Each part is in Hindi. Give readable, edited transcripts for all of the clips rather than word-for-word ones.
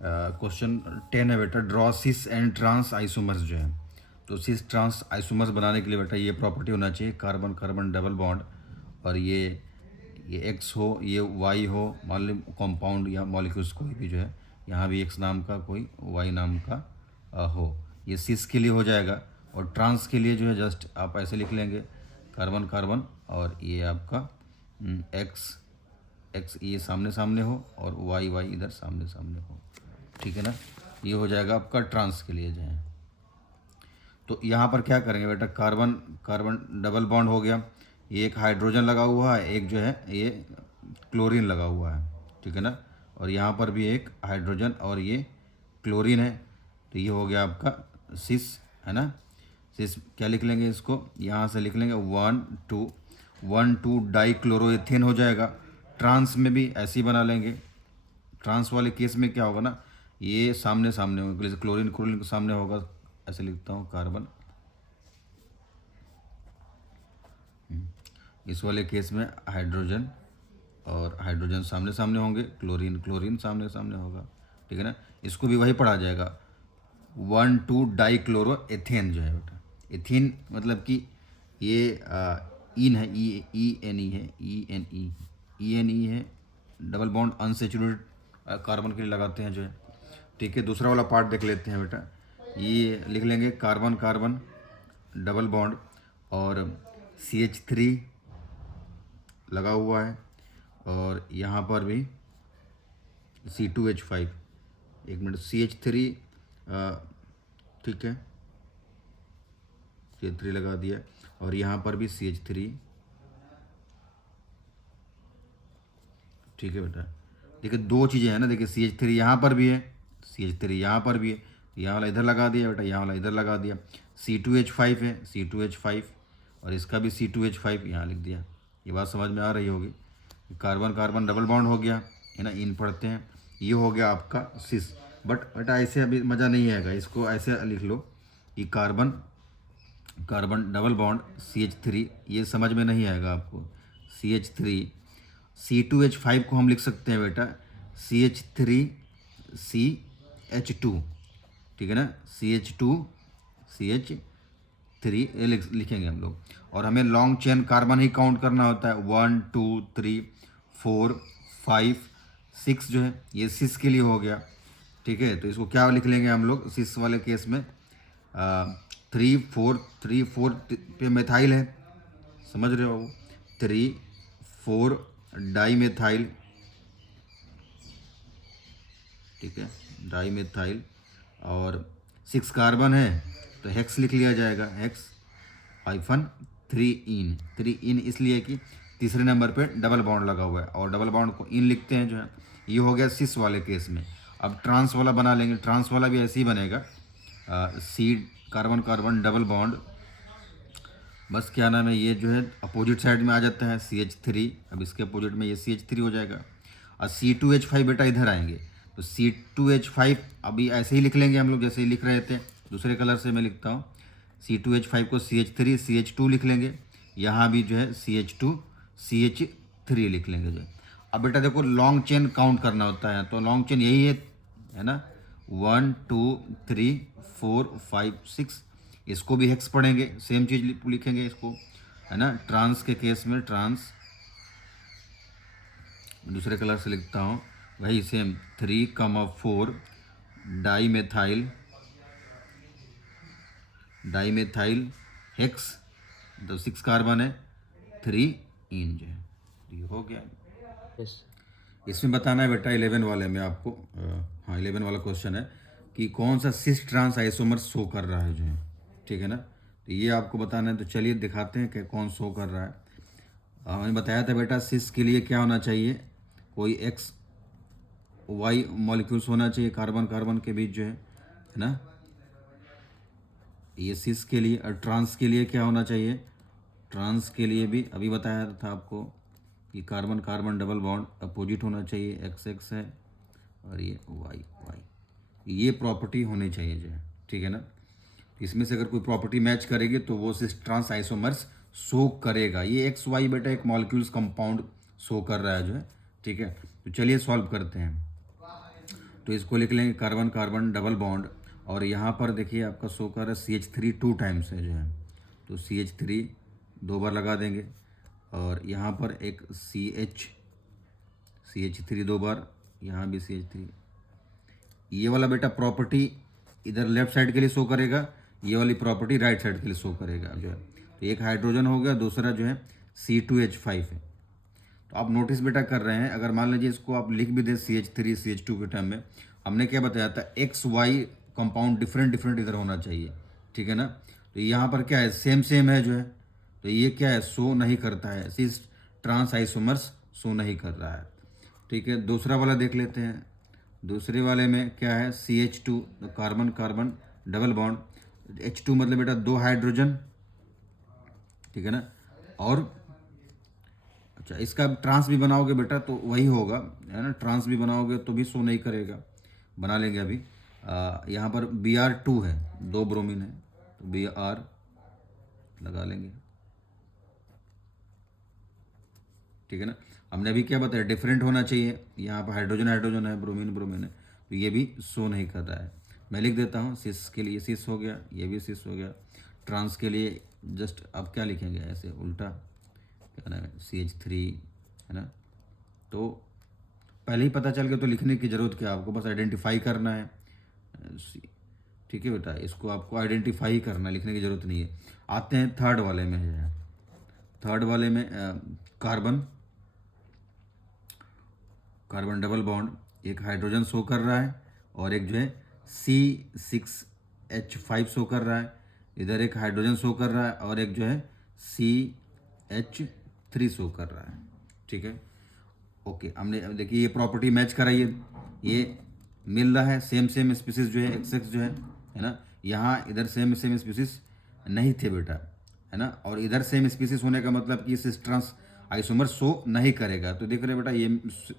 क्वेश्चन 10 है बेटा, draw cis and trans isomers जो है। तो सिस ट्रांस आइसोमर्स बनाने के लिए बेटा ये प्रॉपर्टी होना चाहिए, कार्बन कार्बन डबल बॉन्ड, और ये एक्स हो, ये वाई हो, मान लो कंपाउंड या मॉलिक्यूल्स कोई भी जो है, यहाँ भी एक्स नाम का कोई वाई नाम का हो। ये सिस के लिए हो जाएगा, और ट्रांस के लिए जो है जस्ट आप ऐसे लिख लेंगे, कार्बन कार्बन, और ये आपका एक्स एक्स ये सामने सामने हो, और वाई वाई इधर सामने सामने हो, ठीक है ना। ये हो जाएगा आपका ट्रांस के लिए जो है। तो यहाँ पर क्या करेंगे बेटा, कार्बन कार्बन डबल बॉन्ड हो गया, ये एक हाइड्रोजन लगा हुआ है, एक जो है ये क्लोरीन लगा हुआ है, ठीक है ना। और यहाँ पर भी एक हाइड्रोजन और ये क्लोरीन है, तो ये हो गया आपका सिस, है ना। सिस क्या लिख लेंगे इसको, यहाँ से लिख लेंगे 1 2 डाई क्लोरोएथेन हो जाएगा। ट्रांस में भी ऐसे ही बना लेंगे। ट्रांस वाले केस में क्या होगा ना, ये सामने सामने होगा, जैसे क्लोरीन क्लोरीन के सामने होगा, ऐसे लिखता हूँ कार्बन। इस वाले केस में हाइड्रोजन और हाइड्रोजन सामने सामने होंगे, क्लोरीन क्लोरीन सामने सामने होगा, ठीक है ना। इसको भी वही पढ़ा जाएगा, 1 2 डाई क्लोरो एथेन जो है बेटा। एथेन मतलब कि ये इन है, ई एन ई है, ई एन ई है, डबल बॉन्ड अनसेचुरेटेड कार्बन के लिए लगाते हैं जो है, ठीक है। दूसरा वाला पार्ट देख लेते हैं बेटा, ये लिख लेंगे कार्बन कार्बन डबल बॉन्ड, और CH3 लगा हुआ है, और यहाँ पर भी C2H5, एक मिनट, CH3, ठीक है, CH3 लगा दिया, और यहाँ पर भी CH3, ठीक है बेटा। देखिए दो चीज़ें हैं ना, देखिए CH3 यहाँ पर भी है, CH3 यहाँ पर भी है, यहाँ वाला इधर लगा दिया बेटा, यहाँ वाला इधर लगा दिया। C2H5 है, C2H5, और इसका भी C2H5 यहाँ लिख दिया। ये बात समझ में आ रही होगी। कार्बन कार्बन डबल बॉन्ड हो गया, है ना, इन पढ़ते हैं। ये हो गया आपका सिस। बट बेटा ऐसे अभी मज़ा नहीं आएगा, इसको ऐसे लिख लो कि carbon carbon double bond CH3, ये समझ में नहीं आएगा आपको। CH3 C2H5 को हम लिख सकते हैं बेटा CH3CH2, ठीक है ना, CH2CH3 ये लिखेंगे हम लोग। और हमें लॉन्ग चेन कार्बन ही काउंट करना होता है, 1 2 3 4 5 6 जो है, ये सिस के लिए हो गया, ठीक है। तो इसको क्या लिख लेंगे हम लोग सिस वाले केस में, 3 4 पे मेथाइल है, समझ रहे हो वो, 3 4 डाई मेथाइल, ठीक है, डाई मेथाइल, और 6 कार्बन है, तो हेक्स लिख लिया जाएगा, हेक्स -3 इन। 3 इन इसलिए कि तीसरे नंबर पे डबल बॉन्ड लगा हुआ है, और डबल बॉन्ड को इन लिखते हैं जो है। ये हो गया सिस वाले केस में। अब ट्रांस वाला बना लेंगे, ट्रांस वाला भी ऐसे ही बनेगा, सी कार्बन कार्बन डबल बॉन्ड, बस क्या नाम है, ये जो है अपोजिट साइड में आ जाता है CH3, अब इसके अपोजिट में ये CH3 हो जाएगा, और C2H5 बेटा इधर आएंगे, तो C2H5 अभी ऐसे ही लिख लेंगे हम लोग जैसे ही लिख रहे थे, दूसरे कलर से मैं लिखता हूँ। C2H5 को CH3 CH2 लिख लेंगे, यहाँ भी जो है CH2 CH3 लिख लेंगे जो है। अब बेटा देखो लॉन्ग चेन काउंट करना होता है, तो लॉन्ग चेन यही है ना, 1 2 3 4 5 6, इसको भी हेक्स पढ़ेंगे, सेम चीज़ लिखेंगे इसको, है ना। ट्रांस के केस में ट्रांस दूसरे कलर से लिखता हूँ, वही सेम 3 4 डाई मेथाइल हेक्स, तो 6 कार्बन है, 3 इन जो है, ये हो गया। यस। इसमें बताना है बेटा 11 वाले में आपको, हाँ 11 वाला क्वेश्चन है कि कौन सा सिस ट्रांस आइसोमर शो कर रहा है जो है, ठीक है ना। तो ये आपको बताना है, तो चलिए दिखाते हैं कि कौन शो कर रहा है। मैंने बताया था बेटा सिस के लिए क्या होना चाहिए, कोई एक्स वाई मॉलिक्यूल्स होना चाहिए कार्बन कार्बन के बीच जो है ना। ये सिस के लिए, और ट्रांस के लिए क्या होना चाहिए, ट्रांस के लिए भी अभी बताया था आपको कि carbon carbon double bond opposite होना चाहिए, एक्स एक्स है, और ये वाई वाई, ये प्रॉपर्टी होनी चाहिए जो है, ठीक है ना। इसमें से अगर कोई प्रॉपर्टी मैच करेगी तो वो सिस ट्रांस आइसोमर्स शो करेगा। ये एक्स वाई बेटा एक मॉलिक्यूल्स कंपाउंड शो कर रहा है जो है, ठीक है। तो चलिए सॉल्व करते हैं। तो इसको लिख लेंगे कार्बन कार्बन डबल बॉन्ड, और यहाँ पर देखिए आपका शो कर रहा है CH3 टू टाइम्स है जो है, तो CH3 दो बार लगा देंगे, और यहाँ पर एक CH3 दो बार, यहाँ भी CH3। ये वाला बेटा प्रॉपर्टी इधर लेफ्ट साइड के लिए शो करेगा, ये वाली प्रॉपर्टी राइट साइड के लिए शो करेगा जो है। तो एक हाइड्रोजन हो गया, दूसरा जो है C2H5 है। तो आप नोटिस बेटा कर रहे हैं, अगर मान लीजिए इसको आप लिख भी दें CH3 CH2 के टर्म में, हमने क्या बताया था XY कंपाउंड डिफरेंट डिफरेंट इधर होना चाहिए, ठीक है ना। तो यहाँ पर क्या है, सेम सेम है जो है, तो ये क्या है, शो नहीं करता है, सिस ट्रांस आइसोमर्स शो नहीं कर रहा है, ठीक है। दूसरा वाला देख लेते हैं। दूसरे वाले में क्या है, CH2 तो carbon carbon double bond, H2 मतलब बेटा दो हाइड्रोजन, ठीक है ना। और अच्छा, इसका ट्रांस भी बनाओगे बेटा तो वही होगा, है ना, ट्रांस भी बनाओगे तो भी शो नहीं करेगा, बना लेंगे अभी। यहाँ पर Br2 है, दो ब्रोमीन है, तो Br लगा लेंगे, ठीक है ना। हमने अभी क्या बताया, डिफरेंट होना चाहिए, यहाँ पर हाइड्रोजन हाइड्रोजन है, ब्रोमीन ब्रोमीन है, तो ये भी शो नहीं कर रहा है। मैं लिख देता हूँ, सिस के लिए सिस हो गया, ये भी सिस हो गया। ट्रांस के लिए जस्ट अब क्या लिखेंगे, ऐसे उल्टा, क्या नाम है, CH3, है ना। तो पहले ही पता चल गया तो लिखने की ज़रूरत क्या, आपको बस आइडेंटिफाई करना है, ठीक है बेटा, इसको आपको आइडेंटिफाई ही करना है, लिखने की ज़रूरत नहीं है। आते हैं थर्ड वाले में है, थर्ड वाले में कार्बन कार्बन डबल बॉन्ड, एक हाइड्रोजन शो कर रहा है, और एक जो है C6H5 शो कर रहा है, इधर एक हाइड्रोजन शो कर रहा है, और एक जो है CH3 शो कर रहा है, ठीक है। ओके, हमने अब देखिए ये प्रॉपर्टी मैच कराइए, ये मिल रहा है, सेम सेम स्पीसीज जो है XX जो है ना। यहाँ इधर सेम सेम स्पीसीज नहीं थे बेटा, है ना, और इधर सेम स्पीसीज होने का मतलब कि सिस ट्रांस आइसोमर शो नहीं करेगा। तो देख रहे बेटा ये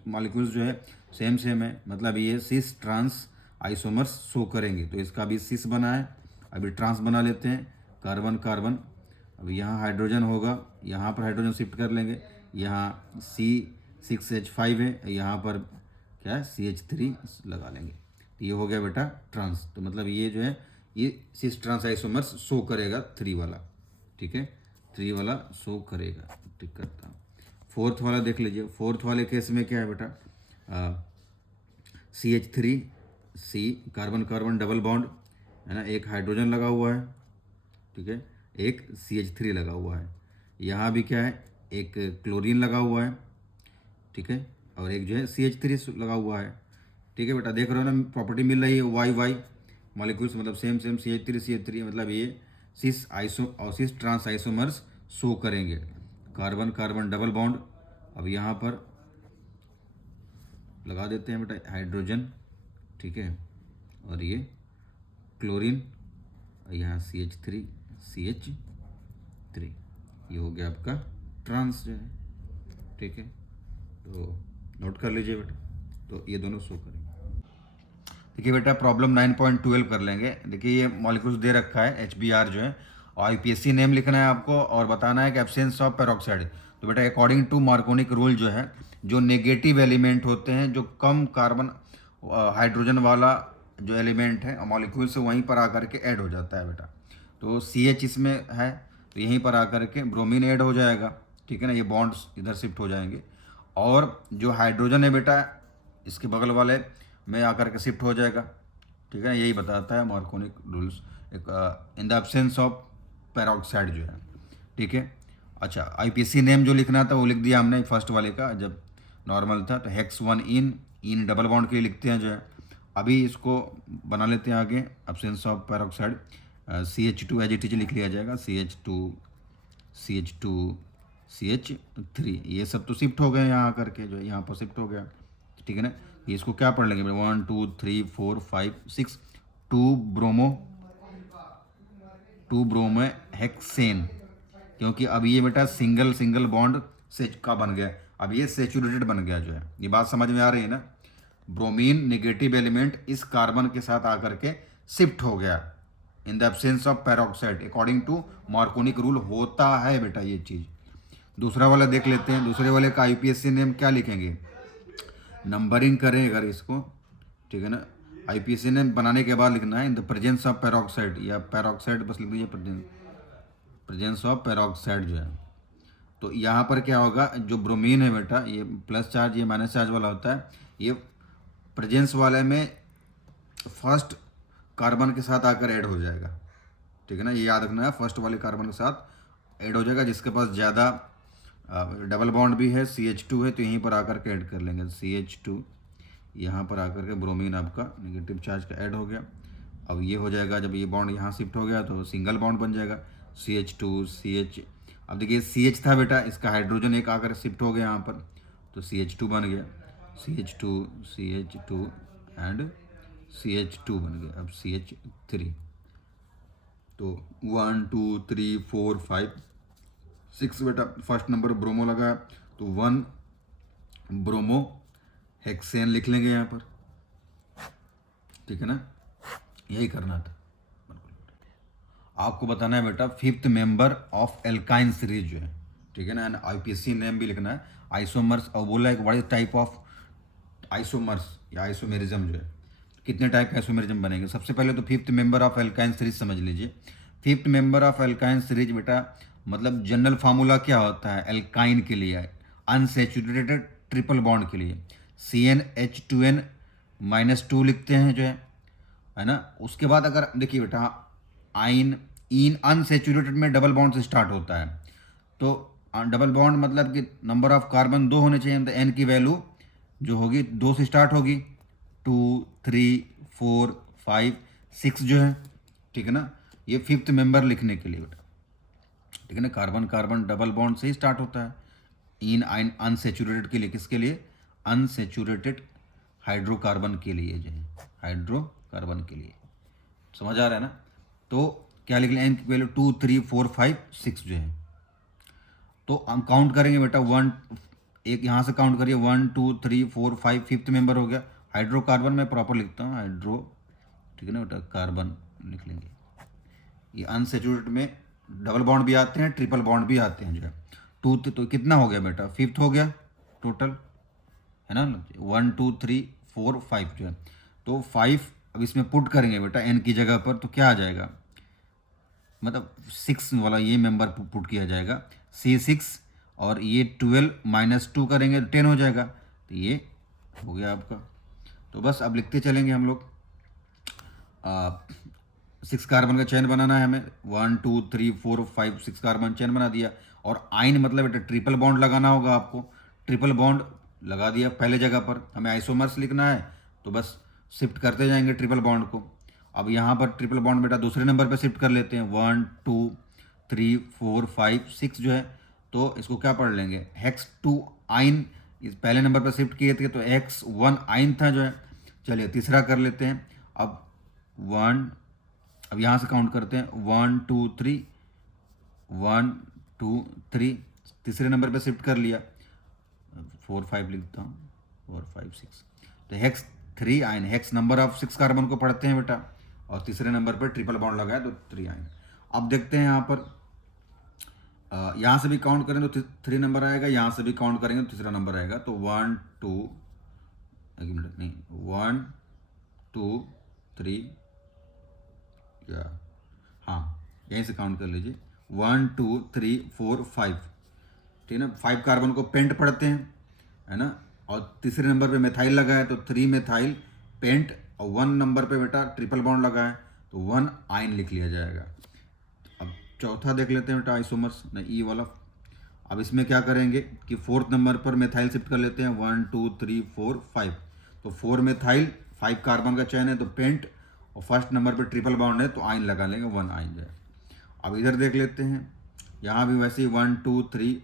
मॉलिक्यूल्स जो है सेम सेम है, मतलब ये सिस ट्रांस आइसोमर्स शो करेंगे। तो इसका भी सिस बना है, अभी ट्रांस बना लेते हैं, कार्बन कार्बन, अब यहाँ हाइड्रोजन होगा, यहाँ पर हाइड्रोजन शिफ्ट कर लेंगे, यहाँ C6H5 है, यहाँ पर क्या है CH3 लगा लेंगे, तो ये हो गया बेटा ट्रांस। तो मतलब ये जो है ये सिस ट्रांस आइसोमर्स शो करेगा 3 वाला, ठीक है, 3 वाला शो करेगा, टिक करता हूँ। फोर्थ वाला देख लीजिए, फोर्थ वाले केस में क्या है बेटा, CH3C carbon carbon double bond, है ना, एक हाइड्रोजन लगा हुआ है, ठीक है, एक CH3 लगा हुआ है, यहाँ भी क्या है, एक क्लोरीन लगा हुआ है, ठीक है, और एक जो है CH3 लगा हुआ है, ठीक है बेटा। देख रहे हो ना, प्रॉपर्टी मिल रही है YY मॉलिक्यूल्स, मतलब सेम सेम CH3 मतलब ये सिस आइसो और सिस ट्रांस आइसोमर्स शो करेंगे। कार्बन कार्बन डबल बॉन्ड, अब यहाँ पर लगा देते हैं बेटा हाइड्रोजन, ठीक है, और ये क्लोरीन, और यहाँ CH3 ये हो गया आपका ट्रांस जो है, ठीक है। तो नोट कर लीजिए बेटा, तो ये दोनों शो करेंगे। देखिए बेटा प्रॉब्लम 9.12 कर लेंगे। देखिए ये मॉलिक्यूल्स दे रखा है HBr जो है, और IPSC नेम लिखना है आपको, और बताना है कि एब्सेंस ऑफ पेरोक्साइड। तो बेटा अकॉर्डिंग टू मार्कोनिक रूल जो है, जो नेगेटिव एलिमेंट होते हैं, जो कम कार्बन हाइड्रोजन वाला जो एलिमेंट है मॉलिक्यूल से वहीं पर आकर के ऐड हो जाता है बेटा। तो CH इसमें है, तो यहीं पर आकर के ब्रोमीन ऐड हो जाएगा, ठीक है ना, ये बॉन्ड्स इधर शिफ्ट हो जाएंगे, और जो हाइड्रोजन है बेटा इसके बगल वाले में आकर के शिफ्ट हो जाएगा, ठीक है, यही बताता है मार्कोनिक rules, in the absence of peroxide जो है, ठीक है। अच्छा, IPSC नेम जो लिखना था वो लिख दिया हमने फर्स्ट वाले का, जब नॉर्मल था तो हेक्स 1 इन डबल बॉन्ड के लिए लिखते हैं जो है। अभी इसको बना लेते हैं आगे, absence of peroxide, CH2 as it is लिख लिया जाएगा, CH3, ये सब तो शिफ्ट हो गए यहाँ आकर के, जो यहाँ पर शिफ्ट हो गया, ठीक है ना। इसको क्या पढ़ लेंगे, 1 2 3 4 5 6, 2 ब्रोमो हेक्सेन, क्योंकि अब ये बेटा सिंगल सिंगल बॉन्ड से का बन गया, अब ये सेचुरेटेड बन गया जो है। ये बात समझ में आ रही है ना, ब्रोमीन नेगेटिव एलिमेंट इस कार्बन के साथ आकर के शिफ्ट हो गया in the absence of peroxide, according to Markovnikov rule होता है बेटा ये चीज़। दूसरा वाला देख लेते हैं, दूसरे वाले का IPSC नेम क्या लिखेंगे, नंबरिंग करें अगर इसको ठीक है ना। आईपीएसी ने बनाने के बाद लिखना है in the presence of peroxide, या पेरोक्साइड बस लिख दीजिए, प्रेजेंस ऑफ पेरोक्साइड जो है। तो यहाँ पर क्या होगा, जो ब्रोमीन है बेटा, ये प्लस चार्ज ये माइनस चार्ज वाला होता है, ये प्रेजेंस वाले में फर्स्ट कार्बन के साथ आकर ऐड हो जाएगा। ठीक है ना, ये याद रखना है, फर्स्ट वाले कार्बन के साथ ऐड हो जाएगा। जिसके पास ज़्यादा डबल बॉन्ड भी है, CH2 है, तो यहीं पर आकर के ऐड कर लेंगे CH2। यहाँ पर आकर के ब्रोमीन आपका नेगेटिव चार्ज का ऐड हो गया। अब ये हो जाएगा, जब ये बॉन्ड यहाँ शिफ्ट हो गया तो सिंगल बॉन्ड बन जाएगा CH2 CH। अब देखिए CH था बेटा, इसका हाइड्रोजन एक आकर शिफ्ट हो गया यहाँ पर, तो CH2 बन गया, CH2 CH2 एंड CH2 बन गया। अब CH3, तो 1 2 3 4 5 6 बेटा, फर्स्ट नंबर ब्रोमो लगा, तो 1 ब्रोमो हेक्सेन लिख लेंगे यहाँ पर। ठीक है ना, यही करना था। आपको बताना है बेटा fifth member of alkyne series जो है, ठीक है ना, एंड आईपीसी नेम भी लिखना है। आइसोमर्स, और बोला है what is type of isomers या आइसोमेरिज्म जो है, कितने टाइप का आइसोमेरिज्म बनेंगे। सबसे पहले तो fifth member of alkyne series समझ लीजिए। Fifth member of alkyne series बेटा, मतलब जनरल फार्मूला क्या होता है एल्काइन के लिए, अनसेचुरेटेड ट्रिपल बॉन्ड के लिए CnH2n -2 लिखते हैं जो है ना। उसके बाद अगर देखिए बेटा, आइन इन अनसेचुरेटेड में डबल बॉन्ड से स्टार्ट होता है, तो डबल बॉन्ड मतलब कि नंबर ऑफ कार्बन 2 होने चाहिए, तो n की वैल्यू जो होगी 2 से स्टार्ट होगी, 2 3 4 5 6 जो है। ठीक है ना, ये फिफ्थ मेंबर लिखने के लिए बेटा, ठीक है ना, कार्बन कार्बन डबल बॉन्ड से ही स्टार्ट होता है। इन आइन अनसेचुरेटेड के लिए, किसके लिए, अनसेचुरेटेड हाइड्रोकार्बन के लिए जो है, हाइड्रोकार्बन के लिए। समझ आ रहा है ना। तो क्या लिख लें, n की वैल्यू 2 3 4 5 6 जो है। तो हम काउंट करेंगे बेटा, 1 एक यहाँ से काउंट करिए, 1 2 3 4 5 फिफ्थ मेंबर हो गया। हाइड्रोकार्बन में प्रॉपर लिखता हूँ हाइड्रो, ठीक है ना बेटा, कार्बन लिख लेंगे। ये अनसेचुरेटेड में डबल बॉन्ड भी आते हैं, ट्रिपल बॉन्ड भी आते हैं जो है। तो कितना हो गया बेटा, फिफ्थ हो गया टोटल, है ना, 1 2 3 4 5 जो है। तो 5 अब इसमें पुट करेंगे बेटा n की जगह पर, तो क्या आ जाएगा, मतलब 6 वाला ये मेंबर पुट किया जाएगा, C6, और ये 12 -2 करेंगे तो 10 हो जाएगा, तो ये हो गया आपका। तो बस अब लिखते चलेंगे हम लोग। 6 कार्बन का चेन बनाना है हमें, 1 2 3 4 5 6 कार्बन चेन बना दिया। और आइन मतलब बेटा ट्रिपल बॉन्ड लगाना होगा आपको, ट्रिपल बॉन्ड लगा दिया पहले जगह पर। हमें आइसोमर्स लिखना है, तो बस शिफ्ट करते जाएंगे ट्रिपल बॉन्ड को। अब यहाँ पर ट्रिपल बॉन्ड बेटा दूसरे नंबर पर शिफ्ट कर लेते हैं, 1 2 3 4 5 6 जो है। तो इसको क्या पढ़ लेंगे, हेक्स 2 आइन, इस पहले नंबर पर शिफ्ट किए थे, तो X1 आइन था जो है। चलिए तीसरा कर लेते हैं। अब यहाँ से काउंट करते हैं, 1 2 3 1 2 3, तीसरे नंबर पर शिफ्ट कर लिया, 4 5 लिखता हूँ, 4 5 6। तो हेक्स 3 आइन, हेक्स नंबर ऑफ 6 कार्बन को पढ़ते हैं बेटा, और तीसरे नंबर पर ट्रिपल बॉन्ड लगाया तो 3 आइन। अब देखते हैं यहाँ पर, यहाँ से भी काउंट करें तो 3 नंबर आएगा, यहाँ से भी काउंट करेंगे तो तीसरा नंबर आएगा। तो 1 2 एक मिनट नहीं, 1 2 3, क्या, हाँ यहीं से काउंट कर लीजिए, 1 2 3 4 5, ठीक है ना। 5 कार्बन को पेंट पढ़ते हैं, है ना, और तीसरे नंबर पे मिथाइल लगा है तो 3 मिथाइल पेंट, और 1 नंबर पे बेटा ट्रिपल बॉन्ड लगा है तो 1 आइन लिख लिया जाएगा। अब चौथा देख लेते हैं बेटा, आइसोमर्स ना, ई वाला। अब इसमें क्या करेंगे कि 4th नंबर पर मिथाइल शिफ्ट कर लेते हैं, 1 2 3 4 5। तो 4 मिथाइल 5 कार्बन का चयन है तो पेंट, और फर्स्ट नंबर पर ट्रिपल बॉन्ड है तो आइन लगा लेंगे, 1 आइन जाए। अब इधर देख लेते हैं, यहाँ भी वैसे ही 1 2 3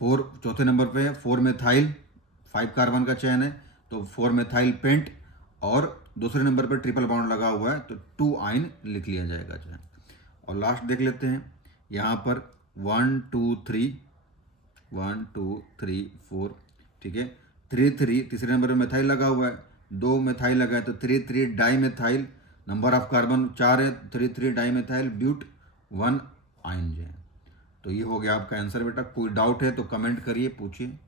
4 चौथे नंबर पे है, 4 मिथाइल 5 कार्बन का चयन है तो 4 मिथाइल पेंट, और दूसरे नंबर पर ट्रिपल बॉन्ड लगा हुआ है तो 2 आइन लिख लिया जाएगा जो है। और लास्ट देख लेते हैं, यहाँ पर 1 2 3 1 2 3 4, ठीक है, 3 3 तीसरे नंबर पर मिथाइल लगा हुआ है, 2 मिथाइल लगा है तो 3 3 di methyl, number of carbon 4 है, 3 3 डाई मिथाइल ब्यूट 1 आइन जो है। तो ये हो गया आपका आंसर बेटा। कोई डाउट है तो कमेंट करिए, पूछिए।